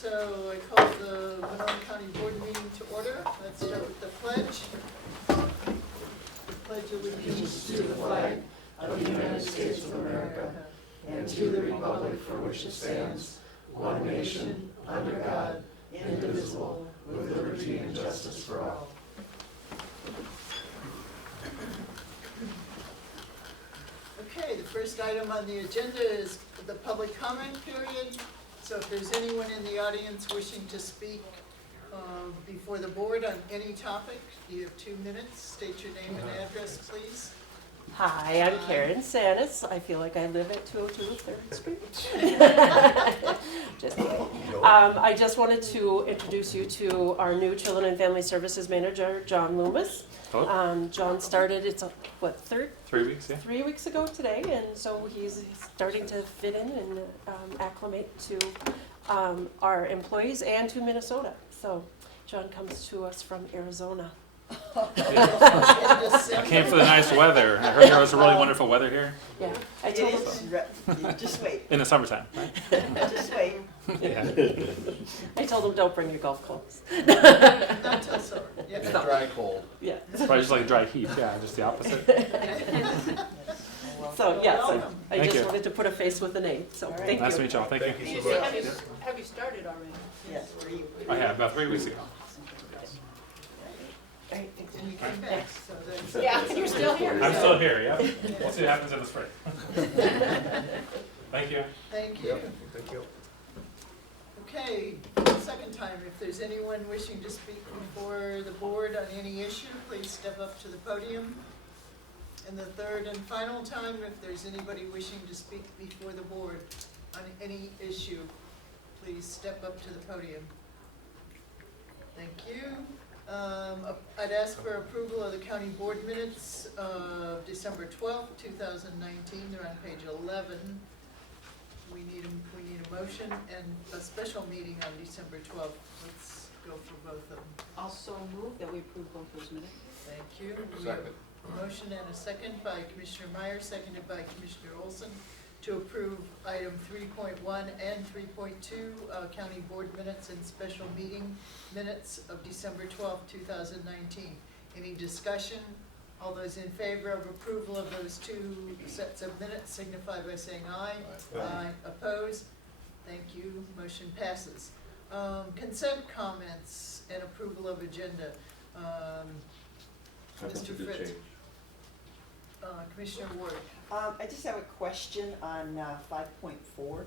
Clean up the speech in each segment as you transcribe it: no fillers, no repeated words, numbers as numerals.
So I call the Winona County Board meeting to order. Let's start with the pledge. The pledge of allegiance to the flag of the United States of America and to the republic for which it stands, one nation, under God, indivisible, with liberty and justice for all. Okay, the first item on the agenda is the public comment period. So if there's anyone in the audience wishing to speak before the board on any topic, you have 2 minutes. State your name and address, please. Hi, I'm Karen Sanis. I feel like I live at 202 3rd Street. Just kidding. I just wanted to introduce you to our new Children and Family Services Manager, John Loomis. John started, it's 3 weeks, yeah. 3 weeks ago today, and so he's starting to fit in and acclimate to our employees and to Minnesota. So John comes to us from Arizona. I came for the nice weather. I heard there was really wonderful weather here. Yeah, I told him. Just wait. In the summertime, right? Just wait. Yeah. I told him don't bring your golf clothes. Not till summer. Yeah. And dry cold. Yeah. It's probably just like dry heat, yeah, just the opposite. So yeah, so I Thank just you. wanted to put a face with a name. So All right. thank Nice you. to meet y'all, thank you. Thank you so much. Have you started already? Yes, were you? I had about 3 weeks ago. And you came back, so that's. Yeah, you're still here. I'm still here, yeah. We'll see what happens in the spring. Thank you. Thank you. Yep, thank you. Okay, second time, if there's anyone wishing to speak before the board on any issue, please step up to the podium. And the third and final time, if there's anybody wishing to speak before the board on any issue, please step up to the podium. Thank you. I'd ask for approval of the county board minutes of December 12th, 2019. They're on page 11. We need a motion and a special meeting on December 12th. Let's go for both of them. Also move that we approve both those minutes. Thank you. We have Second. a motion and a second by Commissioner Meyer, seconded by Commissioner Olson, to approve item 3.1 and 3.2, county board minutes and special meeting minutes of December 12th, 2019. Any discussion? All those in favor of approval of those two sets of minutes signify by saying aye. Aye. Opposed? Thank you. Motion passes. Consent comments and approval of agenda. Mr. Fritz. Commissioner Ward. I just have a question on 5.4.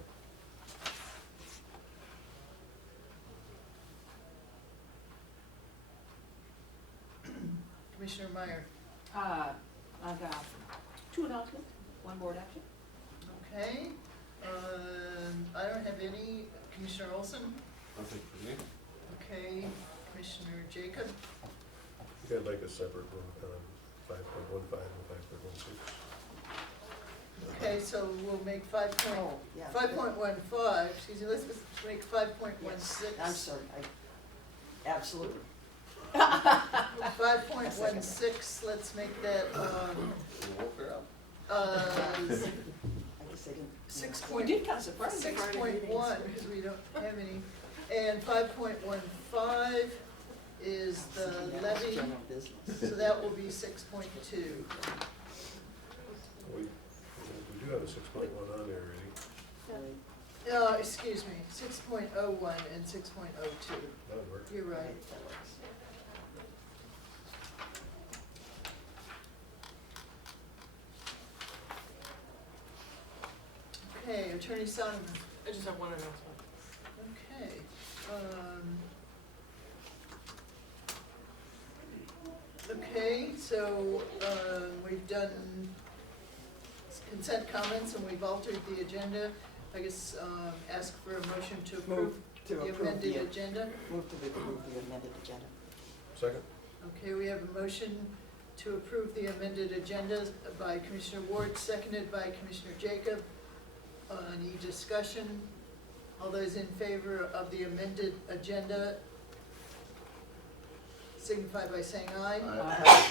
Commissioner Meyer. I've got 2 announcements, 1 board action. Okay. I don't have any. Commissioner Olson. Nothing for me. Okay. Commissioner Jacob. I think I'd like a separate one on 5.15 and 5.16. Okay, so we'll make 5.15, Oh, yeah. excuse me, let's make 5.16. I'm sorry, absolutely. 5.16, let's make that, We'll work it out. I guess I didn't. 6. We did kind of surprise you. 6.1, because we don't have any. And 5.15 is the levy, General business. so that will be 6.2. We do have a 6.1 on there already. Excuse me, 6.01 and 6.02. That would work. You're right. That works. Okay, Attorney Sonneman. I just have 1 announcement. Okay. Okay, so we've done consent comments and we've altered the agenda. I guess ask for a motion to approve Move to the approve amended the, agenda. move to approve the amended agenda. Second? Okay, we have a motion to approve the amended agenda by Commissioner Ward, seconded by Commissioner Jacob. Any discussion? All those in favor of the amended agenda signify by saying aye. Aye.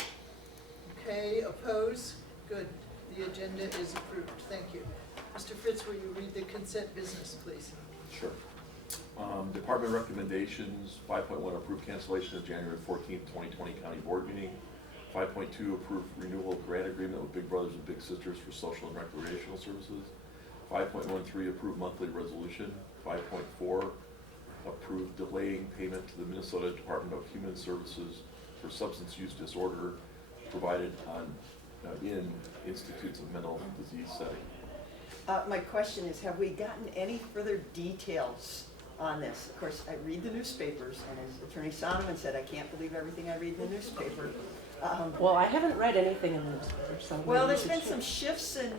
Okay, oppose? Good. The agenda is approved. Thank you. Mr. Fritz, will you read the consent business, please? Sure. Department recommendations, 5.1, approve cancellation of January 14th, 2020 county board meeting. 5.2, approve renewal of grant agreement with Big Brothers and Big Sisters for social and recreational services. 5.13, approve monthly resolution. 5.4, approve delaying payment to the Minnesota Department of Human Services for substance use disorder provided in institutes of mental disease setting. My question is, have we gotten any further details on this? Of course, I read the newspapers, and as Attorney Sonneman said, I can't believe everything I read in the newspaper. Well, I haven't read anything in the newspaper, so. Well, maybe there's you been should. some shifts in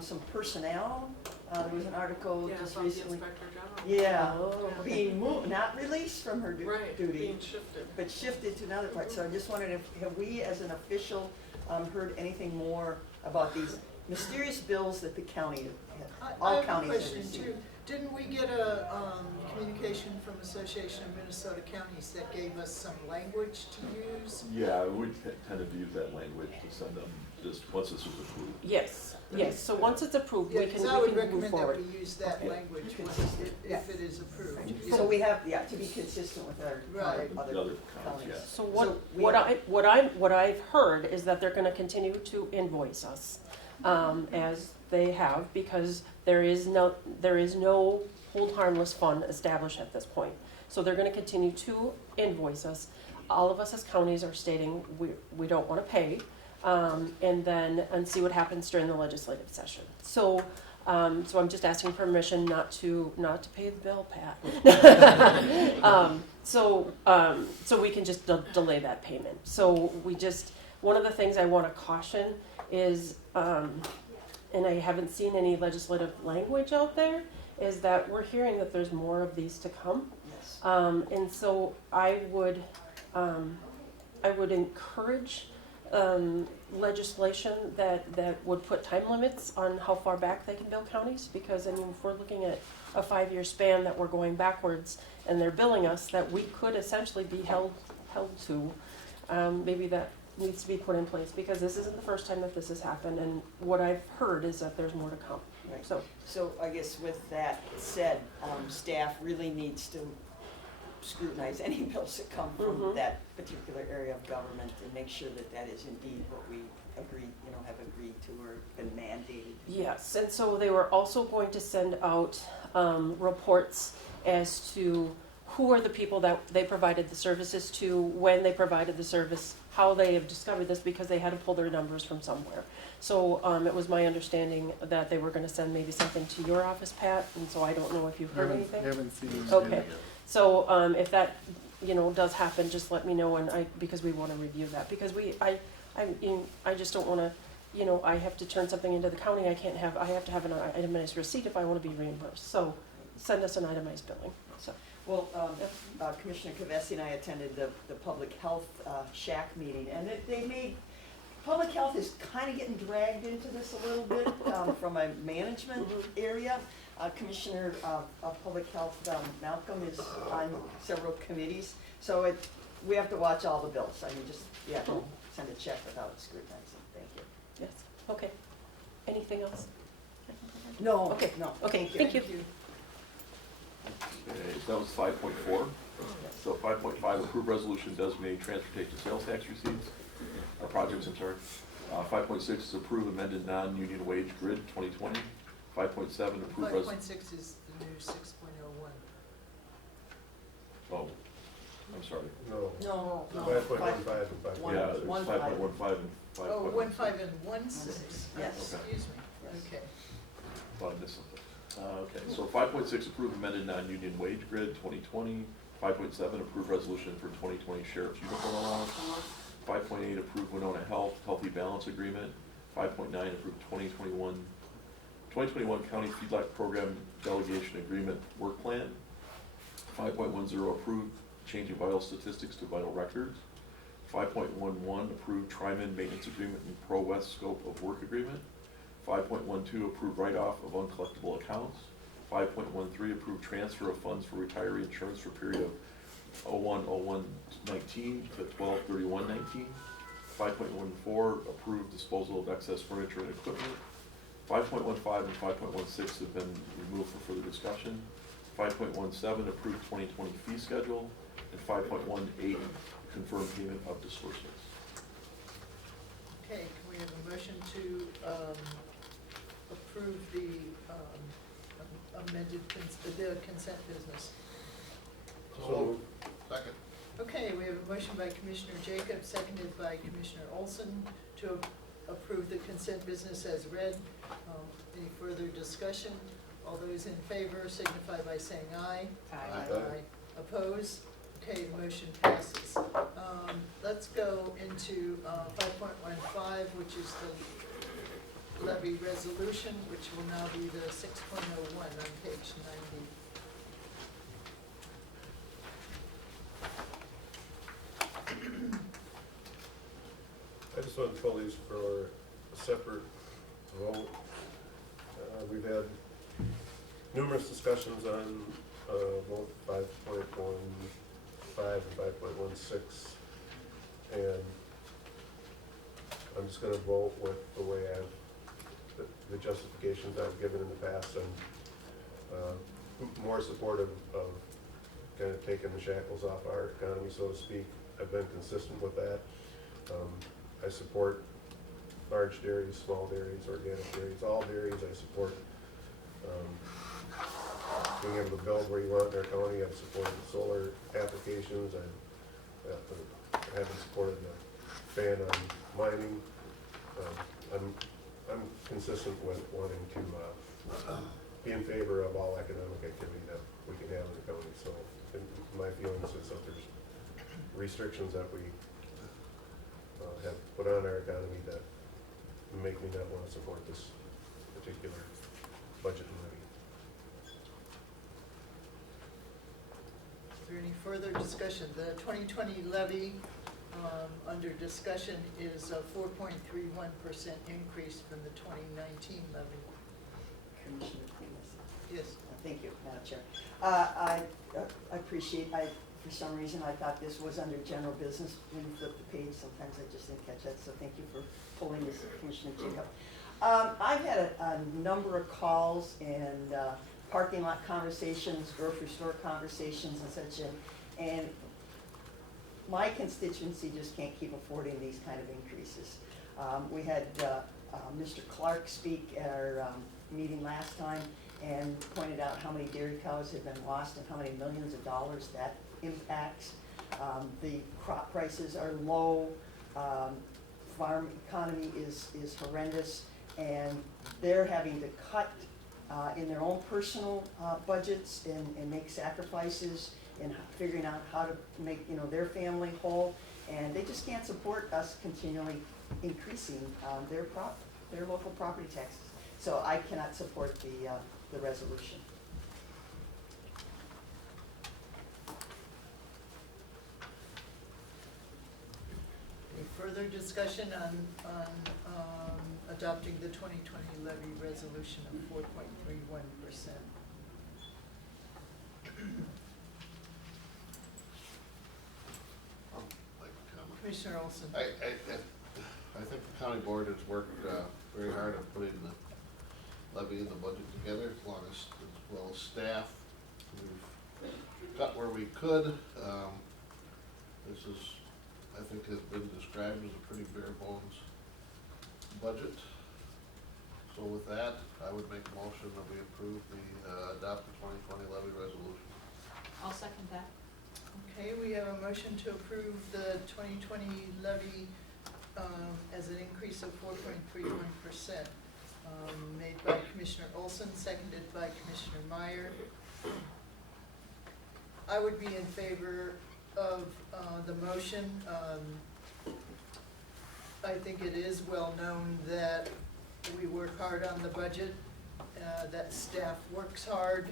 some personnel. There was an article Yeah, just from the recently. Inspector General. Yeah, Oh. being moved, not released from her Right, duty, being shifted. but shifted to another part. So I just wondered if, have we as an official heard anything more about these mysterious bills that the county, all counties have I have a question received? too. Didn't we get a communication from Association of Minnesota Counties that gave us some language to use? Yeah, we tended to use that language to send them just once this was approved. Yes, yes, so once it's approved, Yeah, we because can I would move recommend that forward. we use that Okay. language Consistent, if it is approved. So we have, yeah, to be consistent with our Right. The other other counties, counties. yeah. So So we what I've heard is that they're gonna continue to invoice us, as they have, because there is no hold harmless fund established at this point. So they're gonna continue to invoice us. All of us as counties are stating we don't wanna pay, and see what happens during the legislative session. So I'm just asking permission not to pay the bill, Pat. So we can just delay that payment. So one of the things I wanna caution is, and I haven't seen any legislative language out there, is that we're hearing that there's more of these to come. Yes. And so I would encourage legislation that would put time limits on how far back they can bill counties, because I mean, if we're looking at a 5-year span that we're going backwards and they're billing us, that we could essentially be held to, maybe that needs to be put in place, because this isn't the first time that this has happened, and what I've heard is that there's more to come. Right. So, I guess with that said, staff really needs to scrutinize any bills that come from Mhm. that particular area of government and make sure that that is indeed what we have agreed to or been mandated. yes, and so they were also going to send out reports as to who are the people that they provided the services to, when they provided the service, how they have discovered this, because they had to pull their numbers from somewhere. So it was my understanding that they were gonna send maybe something to your office, Pat, and so I don't know if you've heard anything. Haven't seen Okay. So if that, does happen, just let me know, and because we wanna review that, because I just don't wanna, I have to turn something into the county, I have to have an itemized receipt if I wanna be reimbursed, so send us an itemized billing, so. Well, Commissioner Kavesi and I attended the public health shack meeting, and public health is kind of getting dragged into this a little bit from a management area. Commissioner of Public Health, Malcolm, is on several committees, so we have to watch all the bills. I mean, don't send a check without scrutinizing. Thank you. Yes, okay. Anything else? No, Okay. no. Okay, thank you. Okay, so that was 5.4. So 5.5, approve resolution designating transportation sales tax receipts, projects, I'm sorry. 5.6 is approve amended non-union wage grid 2020. 5.7, approve 5.6 is the new 6.01. Oh, I'm sorry. No, No, no. 5.15 and 5.16. Yeah, it's 1.15. 5.15 and 5. Oh, 1.5 and 1.6. Yes. Excuse me, Yes. okay. Thought I missed something. Okay, so 5.6, approve amended non-union wage grid 2020. 5.7, approve resolution for 2020 sheriff's uniform allowance. 5.8, approve Winona Healthy Balance Agreement. 5.9, approve 2021 County Feedlot Program Delegation Agreement Work Plan. 5.10, approve changing vital statistics to vital records. 5.11, approve Triman Maintenance Agreement and Pro West Scope of Work Agreement. 5.12, approve write-off of uncollectible accounts. 5.13, approve transfer of funds for retiree insurance for period of 01/01/19 to 12/31/19. 5.14, approve disposal of excess furniture and equipment. 5.15 and 5.16 have been removed for further discussion. 5.17, approve 2020 fee schedule. And 5.18, confirm payment of disbursements. Okay, can we have a motion to approve the amended the consent business? So, Second. Okay, we have a motion by Commissioner Jacobs, seconded by Commissioner Olson to approve the consent business as read. Any further discussion? All those in favor signify by saying aye. Aye. Oppose? Okay, the motion passes. Let's go into 5.15, which is the levy resolution, which will now be the 6.01 on page 90. I just want to call these for a separate vote. We've had numerous discussions on both 5.15 and 5.16, and I'm just going to vote with the way the justifications I've given in the past, and more supportive of kind of taking the shackles off our economy, so to speak. I've been consistent with that. I support large dairies, small dairies, organic dairies, all dairies. I support being able to build where you want in our county. I've supported solar applications. I haven't supported the ban on mining. I'm consistent with wanting to be in favor of all economic activity that we can have in the county. So my feelings is that there's restrictions that we have put on our economy that make me not want to support this particular budget and levy. Is there any further discussion? The 2020 levy under discussion is a 4.31% increase from the 2019 levy. Commissioner Clemus. Yes. Thank you, Madam Chair. I appreciate, for some reason, I thought this was under general business. When you flip the page, sometimes I just didn't catch that, so thank you for pulling this, Commissioner Jacob. I've had a number of calls and parking lot conversations, grocery store conversations and such, and my constituency just can't keep affording these kind of increases. We had Mr. Clark speak at our meeting last time and pointed out how many dairy cows have been lost and how many millions of dollars that impacts. The crop prices are low, farm economy is horrendous, and they're having to cut in their own personal budgets and make sacrifices in figuring out how to make their family whole, and they just can't support us continually increasing their local property taxes. So I cannot support the resolution. Any further discussion on adopting the 2020 levy resolution of 4.31%? Commissioner Olson. I think the county board has worked very hard on putting the levy and the budget together, as well as staff. We've got where we could. This is, I think, has been described as a pretty bare bones budget. So with that, I would make a motion that we approve adopt the 2020 levy resolution. I'll second that. Okay, we have a motion to approve the 2020 levy as an increase of 4.31%, made by Commissioner Olson, seconded by Commissioner Meyer. I would be in favor of the motion. I think it is well known that we work hard on the budget, that staff works hard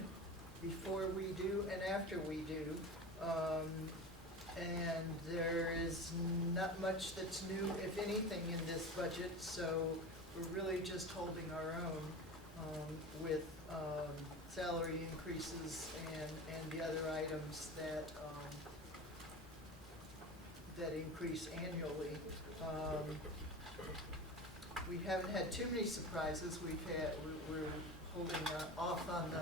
before we do and after we do. And there is not much that's new, if anything, in this budget, so we're really just holding our own with salary increases and the other items that increase annually. We haven't had too many surprises. We're holding off on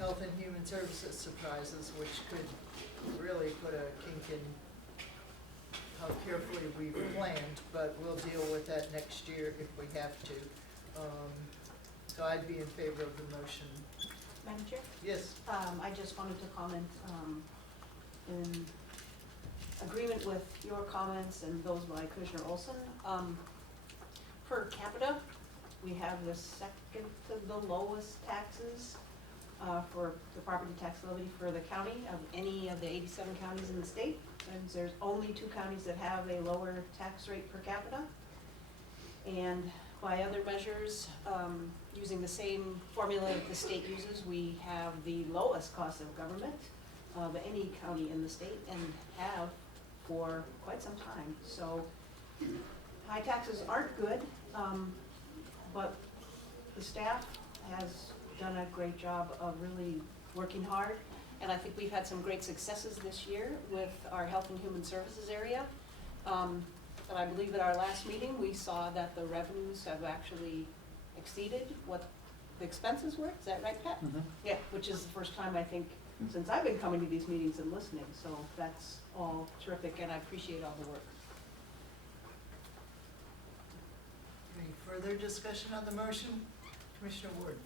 Health and Human Services surprises, which could really put a kink in how carefully we've planned, but we'll deal with that next year if we have to. So I'd be in favor of the motion. Madam Chair? Yes, I just wanted to comment, in agreement with your comments and those by Commissioner Olson. Per capita, we have the second to the lowest taxes, for the property tax levy for the county of any of the 87 counties in the state. And there's only 2 counties that have a lower tax rate per capita. And by other measures, using the same formula that the state uses, we have the lowest cost of government of any county in the state and have for quite some time. So high taxes aren't good, but the staff has done a great job of really working hard. And I think we've had some great successes this year with our Health and Human Services area. But I believe at our last meeting, we saw that the revenues have actually exceeded what the expenses were. Is that right, Pat? Mhm. Yeah, which is the first time, I think, since I've been coming to these meetings and listening. So that's all terrific, and I appreciate all the work. any further discussion on the motion? Commissioner Ward?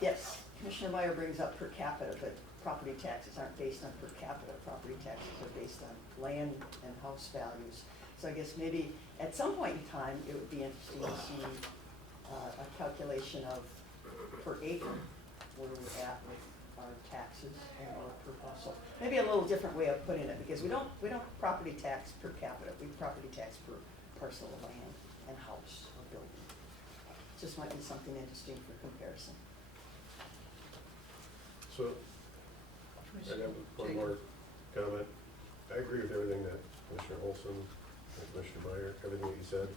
Yes, Commissioner Meyer brings up per capita, but property taxes aren't based on per capita. Property taxes are based on land and house values. So I guess maybe at some point in time, it would be interesting to see a calculation of per acre, where we're at with our taxes and or per parcel. Maybe a little different way of putting it, because we don't property tax per capita, we property tax per parcel of land and house or building. Just might be something interesting for comparison. So, I Commissioner have one Jacob? more comment. I agree with everything that Commissioner Olson and Commissioner Meyer, everything that you said.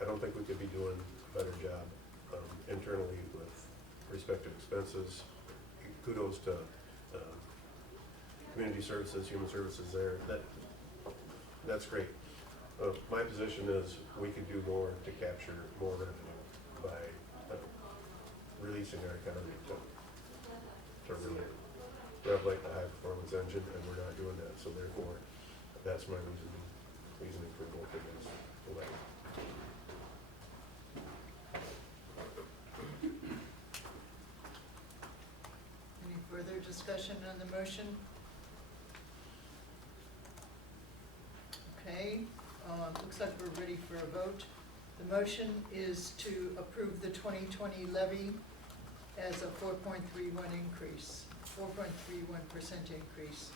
I don't think we could be doing a better job internally with respect to expenses. Kudos to community services, human services there. That's great. My position is we could do more to capture more revenue by releasing our economy to really rev like the high performance engine, and we're not doing that. So therefore, that's my reasoning for voting this levy. Any further discussion on the motion? Okay, looks like we're ready for a vote. The motion is to approve the 2020 levy as a 4.31 increase, 4.31% increase,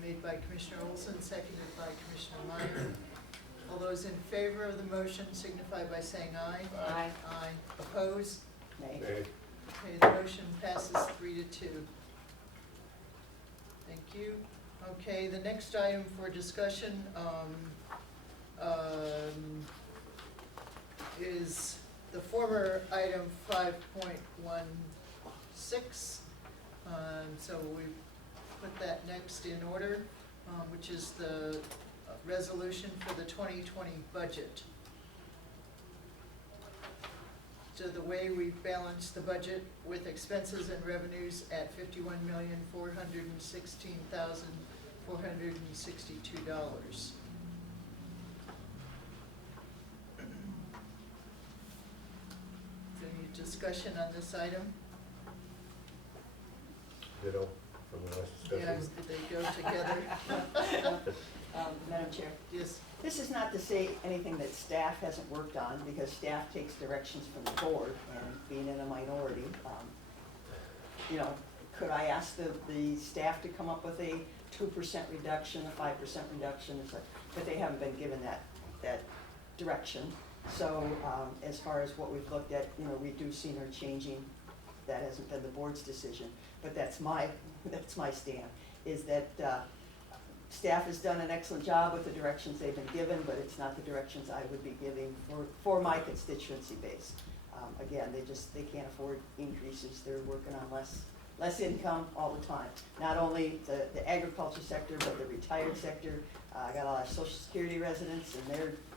made by Commissioner Olson, seconded by Commissioner Meyer. All those in favor of the motion signify by saying aye. Aye. Aye. Opposed? Nay. Hey, Okay, the motion passes 3-2. Thank you. Okay, the next item for discussion is the former item 5.16. So we put that next in order, which is the resolution for the 2020 budget. So the way we've balanced the budget with expenses and revenues at $51,416,462. Any discussion on this item? ditto from the last Yes, discussion. did they go together? Madam Chair, Yes, this is not to say anything that staff hasn't worked on, because staff takes directions from the board, and being in a minority, could I ask the staff to come up with a 2% reduction, a 5% reduction, but they haven't been given that direction. So as far as what we've looked at, reducing or changing, that hasn't been the board's decision. But that's my stand, is that staff has done an excellent job with the directions they've been given, but it's not the directions I would be giving for my constituency base. Again, they can't afford increases. They're working on less income all the time. Not only the agriculture sector, but the retired sector. I got a lot of Social Security residents, and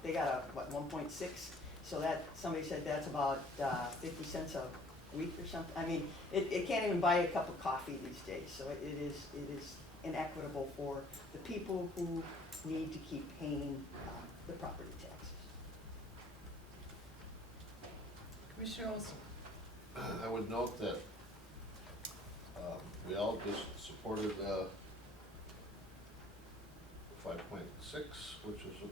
they got 1.6. So that, somebody said that's about 50 cents a week or something. I mean, it can't even buy a cup of coffee these days, so it is inequitable for the people who need to keep paying the property taxes. Commissioner Olson? I would note that we all just supported 5.6, which is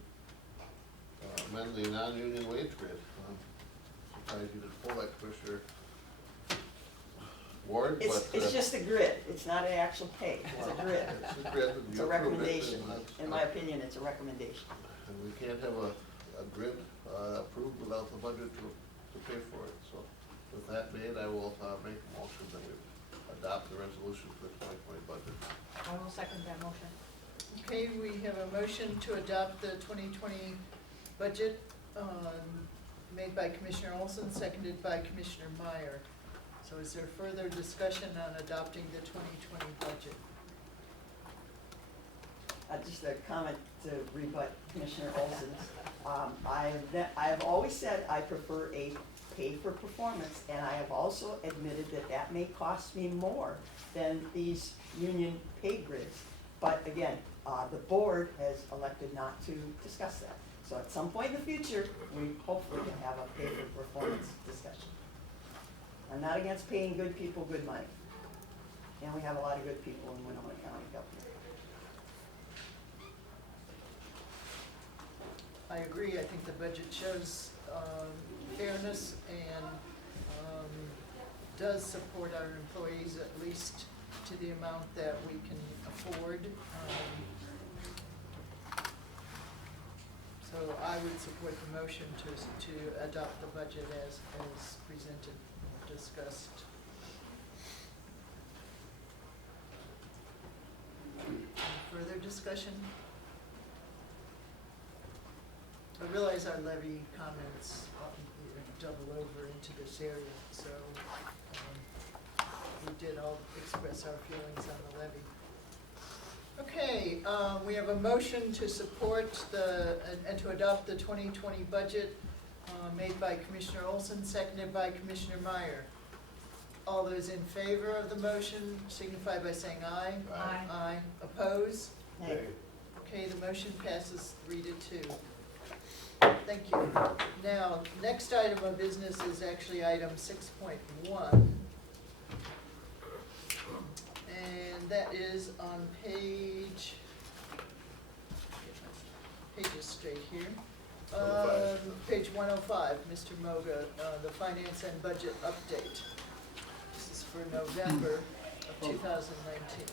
amend the non-union wage grid. Surprised you didn't pull that, Commissioner Ward, but. It's just a grid, it's not an actual pay, it's a grid. It's a grid, and It's you a approved it, recommendation, and that's- in my opinion, it's a recommendation. And we can't have a grid approved without the budget to pay for it. So with that made, I will make a motion that we adopt the resolution for the 2020 budget. I will second that motion. Okay, we have a motion to adopt the 2020 budget, made by Commissioner Olson, seconded by Commissioner Meyer. So is there further discussion on adopting the 2020 budget? Just a comment to rebut Commissioner Olson's. I have always said I prefer a pay for performance, and I have also admitted that that may cost me more than these union pay grids. But again, the board has elected not to discuss that. So at some point in the future, we hopefully can have a pay for performance discussion. I'm not against paying good people good money. And we have a lot of good people in Winona County government. I agree, I think the budget shows fairness and does support our employees at least to the amount that we can afford. So I would support the motion to adopt the budget as presented and discussed. Any further discussion? I realize our levy comments double over into this area, so we did all express our feelings on the levy. Okay, we have a motion to support and to adopt the 2020 budget made by Commissioner Olson, seconded by Commissioner Meyer. All those in favor of the motion signify by saying aye. Aye. Aye. Oppose? Nay. Okay, the motion passes 3-2. Thank you. Now, next item of business is actually item 6.1. And that is on pages straight here. 105. Page 105, Mr. Moga, the finance and budget update. This is for November of 2019.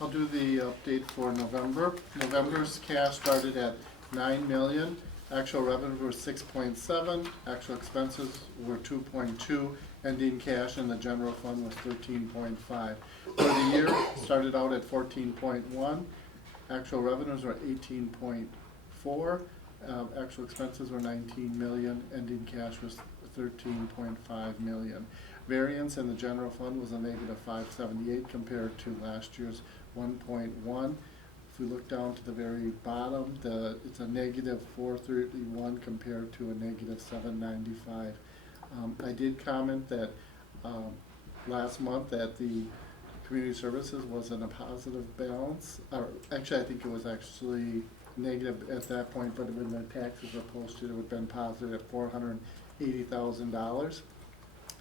I'll do the update for November. November's cash started at 9 million. Actual revenue was 6.7. Actual expenses were 2.2. Ending cash in the general fund was 13.5. For the year, started out at 14.1. Actual revenues were 18.4. Actual expenses were 19 million. Ending cash was 13.5 million. Variance in the general fund was a negative 578 compared to last year's 1.1. If we look down to the very bottom, it's a negative 431 compared to a negative 795. I did comment that last month that the community services was in a positive balance, or actually I think it was actually negative at that point, but when the taxes were posted, it would have been positive at $480,000,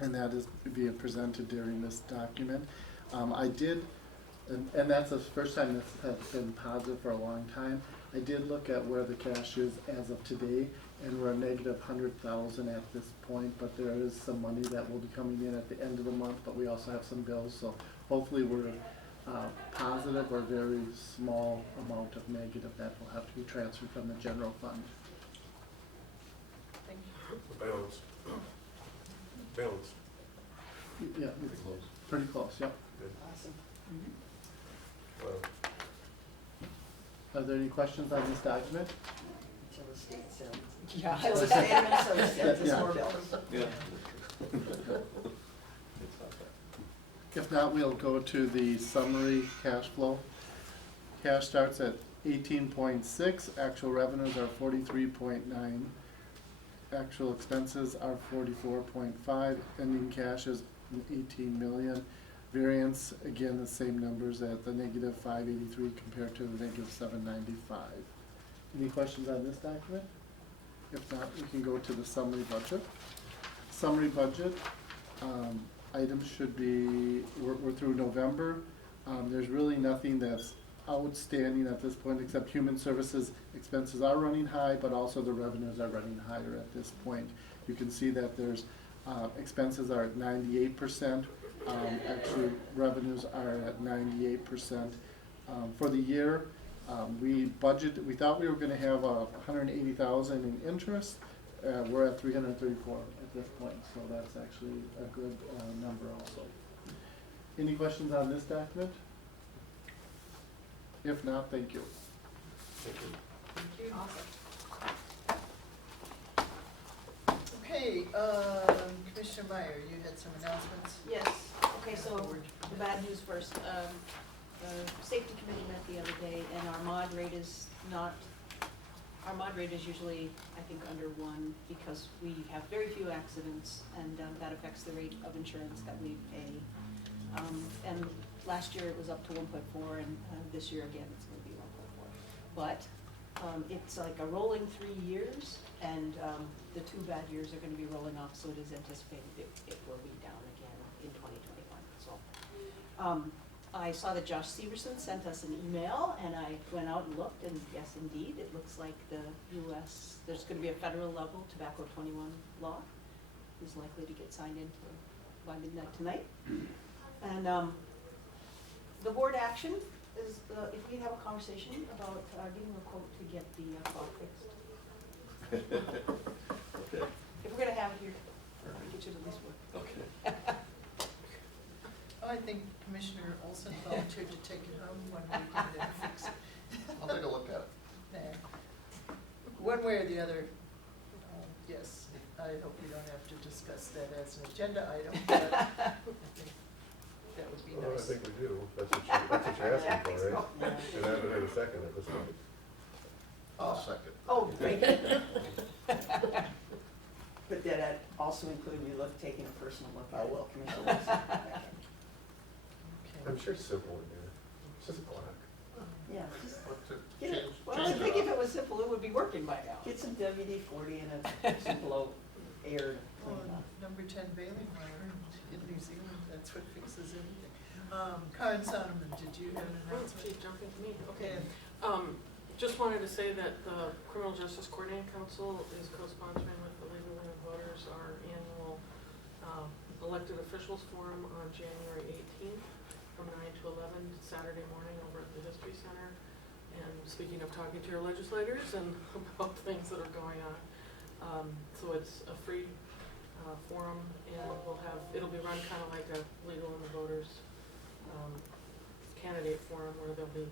and that is being presented during this document. I did, and that's the first time this has been positive for a long time. I did look at where the cash is as of today, and we're a negative 100,000 at this point, but there is some money that will be coming in at the end of the month, but we also have some bills, so hopefully we're positive or very small amount of negative that will have to be transferred from the general fund. Thank you. Balanced. Balanced. Yeah, Pretty close. pretty close, yep. Awesome. Well, Are there any questions on this document? Until the state says. Yeah. Until the state of Minnesota sends us Yeah. more bills. Yeah. If not, we'll go to the summary cash flow. Cash starts at 18.6, actual revenues are 43.9. Actual expenses are 44.5, ending cash is 18 million. Variance, again, the same numbers at the negative 583 compared to the negative 795. Any questions on this document? If not, we can go to the summary budget. Summary budget, items should be, we're through November. There's really nothing that's outstanding at this point, except human services expenses are running high, but also the revenues are running higher at this point. You can see that there's, expenses are at 98%, actually revenues are at 98%. For the year, we thought we were gonna have 180,000 in interest, we're at 334 at this point, so that's actually a good, number also. Any questions on this document? If not, thank you. Thank you. Thank you. Awesome. Okay, Commissioner Meyer, you had some announcements? Yes, okay, so the bad news first. The safety committee met the other day and our mod rate is usually, I think, under 1 because we have very few accidents and that affects the rate of insurance that we pay. And last year it was up to 1.4 and this year again it's gonna be 1.4. But it's like a rolling 3 years and the 2 bad years are gonna be rolling off, so it is anticipated it will be down again in 2021, so. I saw that Josh Severson sent us an email and I went out and looked and yes, indeed, it looks like the US, there's gonna be a federal level tobacco 21 law is likely to get signed into by midnight tonight. And the board action is if we have a conversation about getting a quote to get the clock fixed. Okay, If we're gonna have it here, we get you to at least work. okay. I think Commissioner Olson volunteered to take it home one weekend and fix it. I'll take a look at it. Nah. One way or the other, yes, I hope we don't have to discuss that as an agenda item, but I think that would be Well, I nice. think we do, that's what you're asking for, right? Yeah. And I haven't had a second at this point. I'll second. Oh, thank you. But did that also include you taking a personal look at I it, will. Commissioner Wilson? Okay. I'm sure it's simple in here, it's just a clock. Yeah, just What's it? Get it. Change- Well, I change think it if up. it was simple, it would be working by now. get some WD-40 and a simple air to Oh, clean it up. number 10 baling wire in New Zealand, that's what fixes anything. Karen Soneman, did you have an announcement? She's jumping to me, okay. Okay. Just wanted to say that the Criminal Justice Coordinating Council is co-sponsoring with the League of Women Voters our annual elected officials forum on January 18th from 9 to 11 Saturday morning over at the History Center. And speaking of talking to your legislators and about things that are going on. So it's a free forum and it'll be run kind of like a League of Women Voters candidate forum where there'll be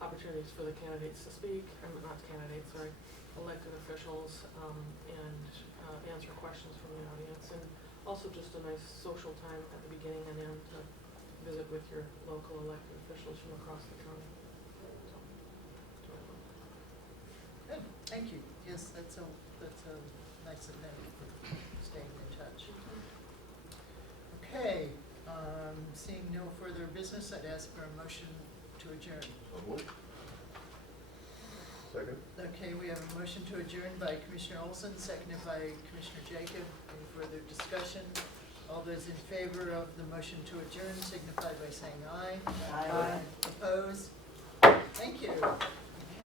opportunities for the candidates to speak, not candidates, sorry, elected officials, and answer questions from the audience. And also just a nice social time at the beginning and end to visit with your local elected officials from across the county. Good, thank you. Yes, that's a nice event for staying in touch. Okay, seeing no further business, I'd ask for a motion to adjourn. So moved. Second? Okay, we have a motion to adjourn by Commissioner Olson, seconded by Commissioner Jacob. Any further discussion? All those in favor of the motion to adjourn signify by saying aye. Aye. Opposed? Thank you.